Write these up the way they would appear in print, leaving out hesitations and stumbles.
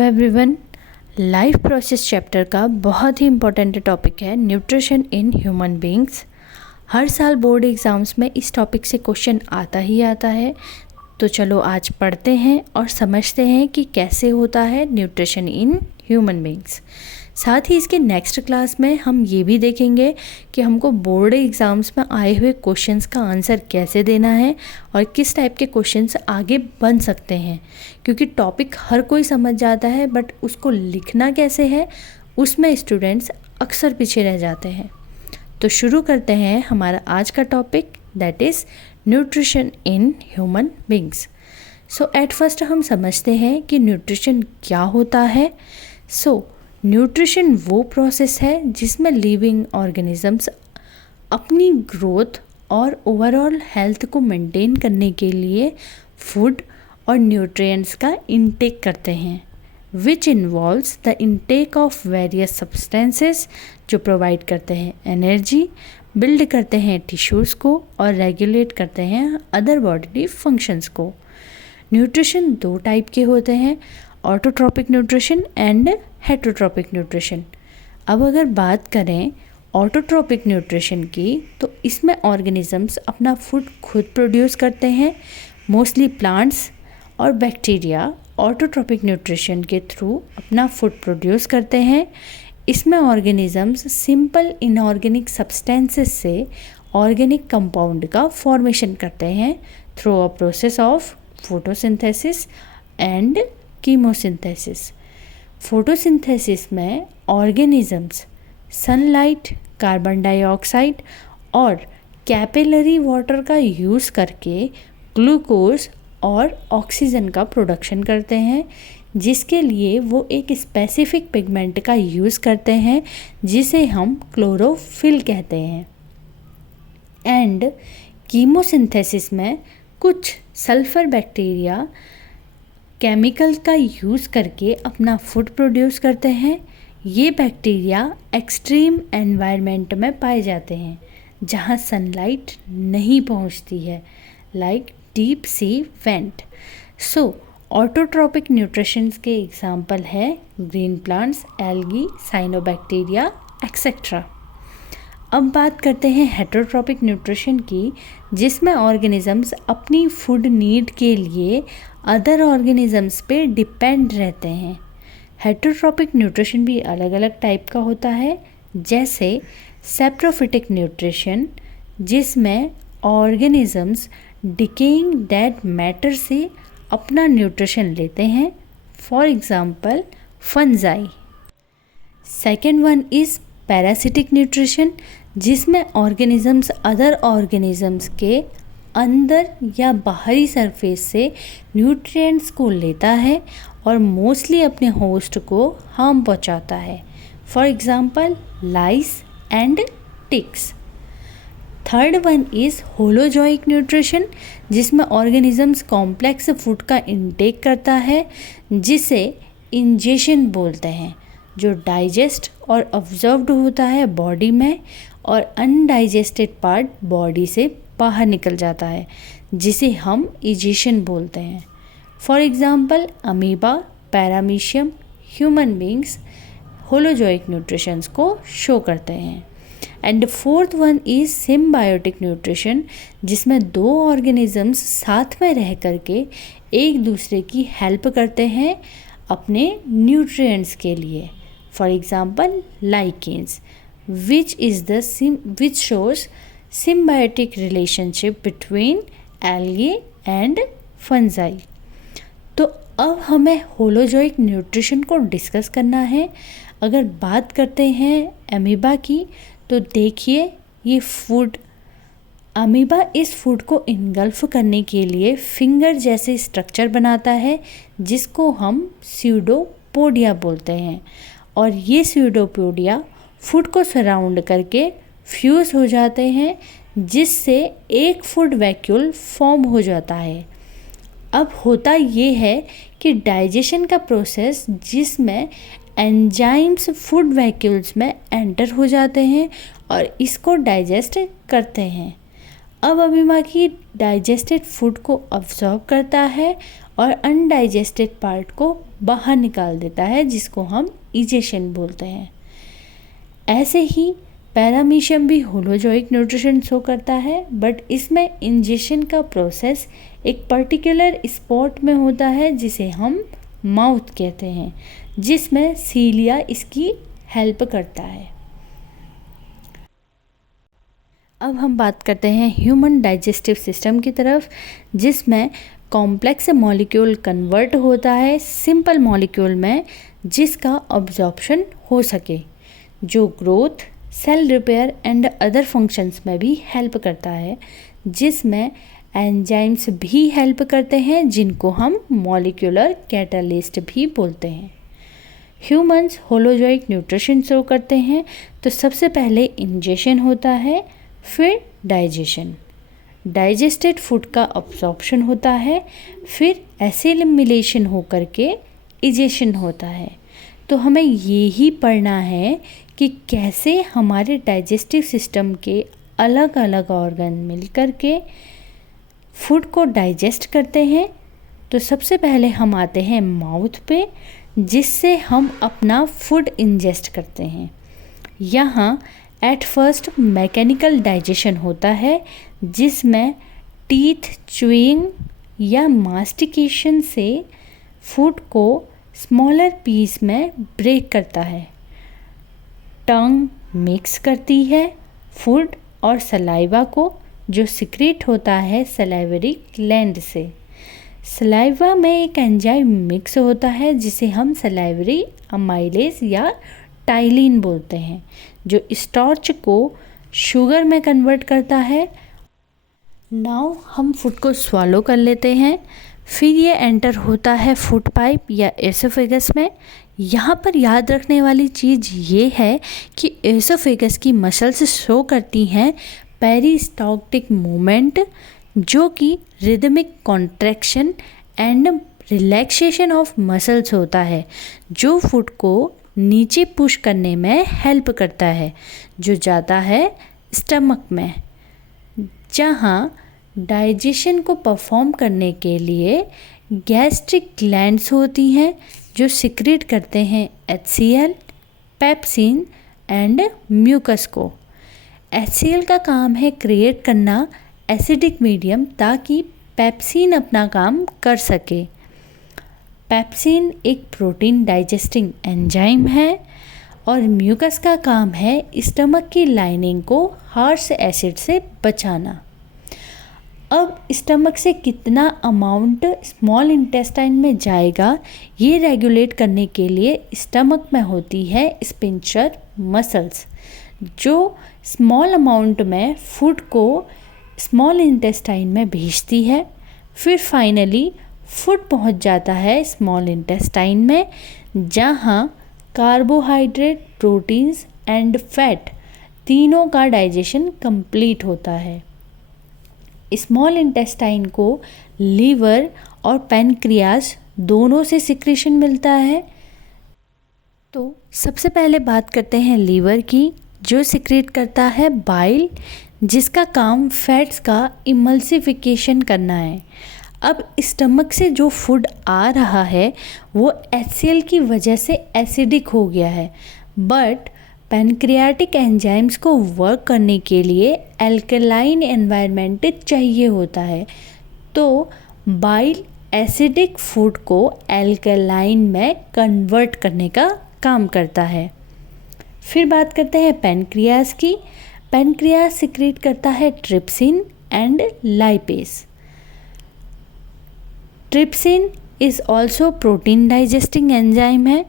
Everyone. Life process chapter का बहुत ही important topic है न्यूट्रिशन इन ह्यूमन बींग्स। हर साल बोर्ड एग्ज़ाम्स में इस टॉपिक से क्वेश्चन आता ही आता है। तो चलो आज पढ़ते हैं और समझते हैं कि कैसे होता है न्यूट्रिशन इन ह्यूमन बींग्स। साथ ही इसके नेक्स्ट क्लास में हम ये भी देखेंगे कि हमको बोर्ड एग्ज़ाम्स में आए हुए क्वेश्चंस का आंसर कैसे देना है और किस टाइप के क्वेश्चंस आगे बन सकते हैं, क्योंकि टॉपिक हर कोई समझ जाता है बट उसको लिखना कैसे है उसमें स्टूडेंट्स अक्सर पीछे रह जाते हैं। तो शुरू करते हैं हमारा आज का topic, that is nutrition in human beings. So at first हम समझते हैं कि न्यूट्रिशन क्या होता है। न्यूट्रिशन वो प्रोसेस है जिसमें लिविंग ऑर्गेनिजम्स अपनी ग्रोथ और ओवरऑल हेल्थ को मेंटेन करने के लिए फूड और न्यूट्रिएंट्स का इनटेक करते हैं, which involves the intake of various substances जो प्रोवाइड करते हैं एनर्जी, बिल्ड करते हैं टिश्यूज़ को और रेगुलेट करते हैं अदर बॉडी फंक्शंस को। न्यूट्रिशन दो टाइप के होते हैं, autotrophic nutrition and heterotrophic nutrition. अब अगर बात करें ऑटोट्रॉपिक न्यूट्रिशन की, तो इसमें ऑर्गेनिजम्स अपना फूड खुद प्रोड्यूस करते हैं, मोस्टली प्लांट्स और बैक्टीरिया ऑटोट्रॉपिक न्यूट्रिशन के थ्रू अपना फूड प्रोड्यूस करते हैं। इसमें ऑर्गेनिजम्स सिंपल इनऑर्गेनिक सब्सटेंसेस से ऑर्गेनिक कंपाउंड का फॉर्मेशन करते हैं through a process of photosynthesis and chemosynthesis. Photosynthesis में ऑर्गेनिजम्स सनलाइट, कार्बन डाइऑक्साइड और कैपिलरी वाटर का यूज़ करके ग्लूकोज और ऑक्सीजन का प्रोडक्शन करते हैं, जिसके लिए वो एक स्पेसिफिक पिगमेंट का यूज़ करते हैं जिसे हम क्लोरोफिल कहते हैं। एंड कीमोसिंथेसिस में कुछ सल्फर बैक्टीरिया केमिकल का यूज़ करके अपना फूड प्रोड्यूस करते हैं। ये बैक्टीरिया एक्सट्रीम एनवायरनमेंट में पाए जाते हैं जहाँ सनलाइट नहीं पहुँचती है, like deep she went. Autotrophic nutritions के एग्जाम्पल है green plants, algae, cyanobacteria etcetera. अब बात करते हैं हेटरोट्रॉपिक न्यूट्रिशन की, जिसमें ऑर्गेनिजम्स अपनी फूड नीड के लिए अदर ऑर्गेनिजम्स पे डिपेंड रहते हैं। हेटरोट्रॉपिक न्यूट्रिशन भी अलग अलग टाइप का होता है, जैसे सेप्रोफिटिक न्यूट्रिशन, जिसमें ऑर्गेनिजम्स डिकेइंग डेड मैटर से अपना न्यूट्रिशन लेते हैं, for example fungi. Second one is parasitic nutrition, जिसमें ऑर्गेनिजम्स अदर ऑर्गेनिजम्स के अंदर या बाहरी सरफेस से न्यूट्रिएंट्स को लेता है और मोस्टली अपने होस्ट को हार्म पहुंचाता है, for example lice and ticks. Third one is holozoic nutrition, जिसमें ऑर्गेनिजम्स कॉम्प्लेक्स फूड का इनटेक करता है, जिसे इंजेशन बोलते हैं, जो डाइजेस्ट और ऑब्जर्व्ड होता है बॉडी में और अनडाइजेस्टेड पार्ट बॉडी से बाहर निकल जाता है, जिसे हम इजेशन बोलते हैं। For example amoeba, paramecium, human beings holozoic nutritions को शो करते हैं। And fourth one is symbiotic nutrition, जिसमें दो ऑर्गेनिजम्स साथ में रह करके एक दूसरे की हेल्प करते हैं अपने न्यूट्रिएंट्स के लिए, for example lichens, which shows symbiotic relationship between algae and fungi। तो अब हमें होलोजोइक न्यूट्रिशन को डिस्कस करना है। अगर बात करते हैं अमीबा की, तो देखिए ये फूड, अमीबा इस फूड को इनगल्फ करने के लिए फिंगर जैसे स्ट्रक्चर बनाता है, जिसको हम स्यूडोपोडिया बोलते हैं, और ये स्यूडोपोडिया फूड को सराउंड करके फ्यूज़ हो जाते हैं, जिससे एक फूड वैक्यूल फॉर्म हो जाता है। अब होता ये है कि डाइजेशन का प्रोसेस, जिसमें एंजाइम्स फूड वैक्यूल्स में एंटर हो जाते हैं और इसको डाइजेस्ट करते हैं। अब अमीबा की डाइजेस्टेड फूड को अब्जॉर्ब करता है और अनडाइजेस्टेड पार्ट को बाहर निकाल देता है, जिसको हम इजेशन बोलते हैं। ऐसे ही पैरामीशियम भी होलोजोइक न्यूट्रिशन शो करता है, बट इसमें इंजेशन का प्रोसेस एक पर्टिकुलर स्पॉट में होता है जिसे हम माउथ कहते हैं, जिसमें सीलिया इसकी हेल्प करता है। अब हम बात करते हैं ह्यूमन डाइजेस्टिव सिस्टम की तरफ, जिसमें कॉम्प्लेक्स मॉलिक्यूल कन्वर्ट होता है सिंपल मॉलिक्यूल में, जिसका अब्जॉर्प्शन हो सके, जो growth, cell repair and other functions में भी हेल्प करता है, जिसमें एंजाइम्स भी हेल्प करते हैं, जिनको हम मॉलिक्यूलर कैटालिस्ट भी बोलते हैं। ह्यूमंस होलोजोइक न्यूट्रिशन शो करते हैं, तो सबसे पहले इंजेशन होता है, फिर डाइजेशन, डाइजेस्टेड फूड का अब्जॉर्प्शन होता है, फिर एसिमिलेशन होकर के इजेशन होता है। तो हमें ये ही पढ़ना है कि कैसे हमारे डाइजेस्टिव सिस्टम के अलग अलग ऑर्गन मिलकर के फूड को डाइजेस्ट करते हैं। तो सबसे पहले हम आते हैं माउथ पे, जिससे हम अपना फूड इंजेस्ट करते हैं। यहाँ एट फर्स्ट मैकेनिकल डाइजेशन होता है, जिसमें टीथ च्यूइंग या मास्टिकेशन से फूड को स्मॉलर पीस में ब्रेक करता है। टंग मिक्स करती है फूड और सलाइवा को, जो सिक्रेट होता है सलाइवरी ग्लैंड से। सलाइवा में एक एंजाइम मिक्स होता है, जिसे हम सलाइवरी अमाइलेज या टाइलिन बोलते हैं, जो स्टार्च को शुगर में कन्वर्ट करता है। नाउ हम फूड को स्वालो कर लेते हैं, फिर ये एंटर होता है फूड पाइप या एसोफेगस में। यहाँ पर याद रखने वाली चीज़ ये है कि एसोफेगस की मसल्स शो करती हैं पेरिस्टाल्टिक मूवमेंट, जो कि rhythmic contraction and relaxation of muscles होता है, जो फूड को नीचे पुश करने में हेल्प करता है, जो जाता है स्टमक में, जहाँ डाइजेशन को परफॉर्म करने के लिए गैस्ट्रिक ग्लैंड्स होती हैं, जो सिक्रेट करते हैं HCl, पेप्सिन एंड म्यूकस को। HCl का काम है क्रिएट करना एसिडिक मीडियम, ताकि पेप्सिन अपना काम कर सके। पेप्सिन एक प्रोटीन डाइजेस्टिंग एंजाइम है और म्यूकस का काम है स्टमक की लाइनिंग को हार्श एसिड से बचाना। अब स्टमक से कितना अमाउंट स्मॉल इंटेस्टाइन में जाएगा, ये रेगुलेट करने के लिए स्टमक में होती है स्पिंचर मसल्स, जो स्मॉल अमाउंट में फूड को स्मॉल इंटेस्टाइन में भेजती है। फिर फाइनली फूड पहुंच जाता है स्मॉल इंटेस्टाइन में, जहां कार्बोहाइड्रेट, प्रोटीन्स एंड फैट तीनों का डाइजेशन कंप्लीट होता है। स्मॉल इंटेस्टाइन को लीवर और पैनक्रियाज दोनों से सिक्रेशन मिलता है। तो सबसे पहले बात करते हैं लीवर की, जो सिक्रेट करता है बाइल, जिसका काम फैट्स का इमल्सिफिकेशन करना है। अब स्टमक से जो फूड आ रहा है वो HCl की वजह से एसिडिक हो गया है, बट पैनक्रियाटिक एंजाइम्स को वर्क करने के लिए एल्कलाइन एनवायरनमेंट चाहिए होता है। तो बाइल एसिडिक फूड को एल्कलाइन में कन्वर्ट करने का काम करता है। फिर बात करते हैं पैनक्रियाज की। पैनक्रियाज सिक्रेट करता है trypsin and lipase. Trypsin is also protein digesting enzyme है।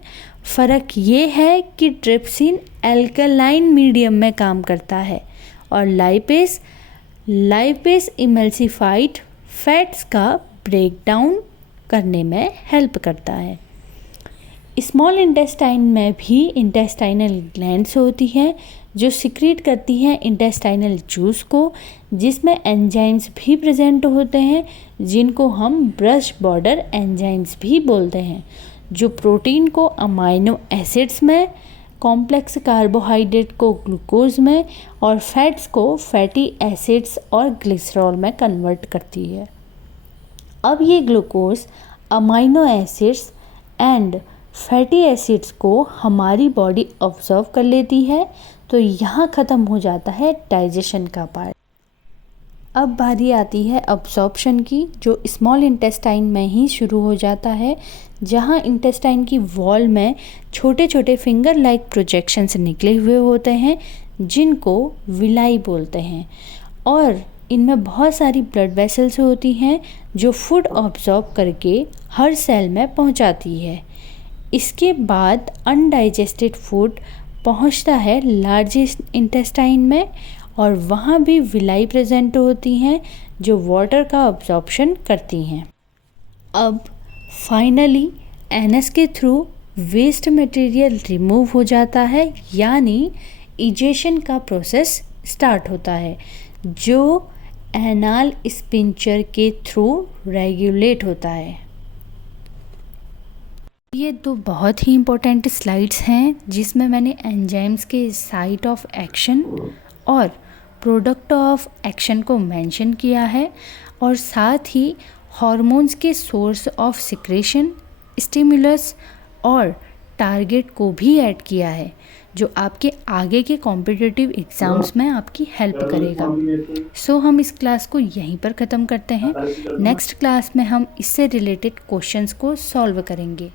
फ़र्क ये है कि ट्रिप्सिन एल्कलाइन मीडियम में काम करता है और लाइपेज इमल्सिफाइड फैट्स का ब्रेकडाउन करने में हेल्प करता है। स्मॉल इंटेस्टाइन में भी इंटेस्टाइनल ग्लैंड्स होती हैं, जो सिक्रीट करती हैं इंटेस्टाइनल जूस को, जिसमें एंजाइम्स भी प्रेजेंट होते हैं, जिनको हम ब्रश बॉर्डर एंजाइम्स भी बोलते हैं, जो प्रोटीन को अमाइनो एसिड्स में, कॉम्प्लेक्स कार्बोहाइड्रेट को ग्लूकोज में और फैट्स को फैटी एसिड्स और ग्लिसरॉल में कन्वर्ट करती है। अब ये glucose, amino acids and fatty acids को हमारी बॉडी ऑब्जर्व कर लेती है। तो यहाँ ख़त्म हो जाता है डाइजेशन का पार्ट। अब बारी आती है अब्जॉर्प्शन की, जो स्मॉल इंटेस्टाइन में ही शुरू हो जाता है, जहाँ इंटेस्टाइन की वॉल में छोटे छोटे फिंगर लाइक प्रोजेक्शंस निकले हुए होते हैं, जिनको विलाई बोलते हैं। और इनमें बहुत सारी ब्लड वेसल्स होती हैं जो फूड ऑब्जॉर्ब करके हर सेल में पहुंचाती है। इसके बाद अनडाइजेस्टेड फूड पहुंचता है लार्ज इंटेस्टाइन में, और वहाँ भी विलाई प्रेजेंट होती हैं जो वाटर का अब्जॉर्प्शन करती हैं। अब फाइनली एनस के थ्रू वेस्ट मटेरियल रिमूव हो जाता है, यानी इजेशन का प्रोसेस स्टार्ट होता है, जो एनाल स्पिंचर के थ्रू रेगुलेट होता है। ये दो बहुत ही इम्पोर्टेंट स्लाइड्स हैं जिसमें मैंने एंजाइम्स के साइट ऑफ एक्शन और प्रोडक्ट ऑफ एक्शन को मेंशन किया है, और साथ ही हार्मोन्स के सोर्स ऑफ सिक्रेशन, स्टिमुलस और टारगेट को भी ऐड किया है, जो आपके आगे के कॉम्पिटिटिव एग्ज़ाम्स में आपकी हेल्प करेगा। सो हम इस क्लास को यहीं पर ख़त्म करते हैं। नेक्स्ट क्लास में हम इससे रिलेटेड क्वेश्चंस को सॉल्व करेंगे।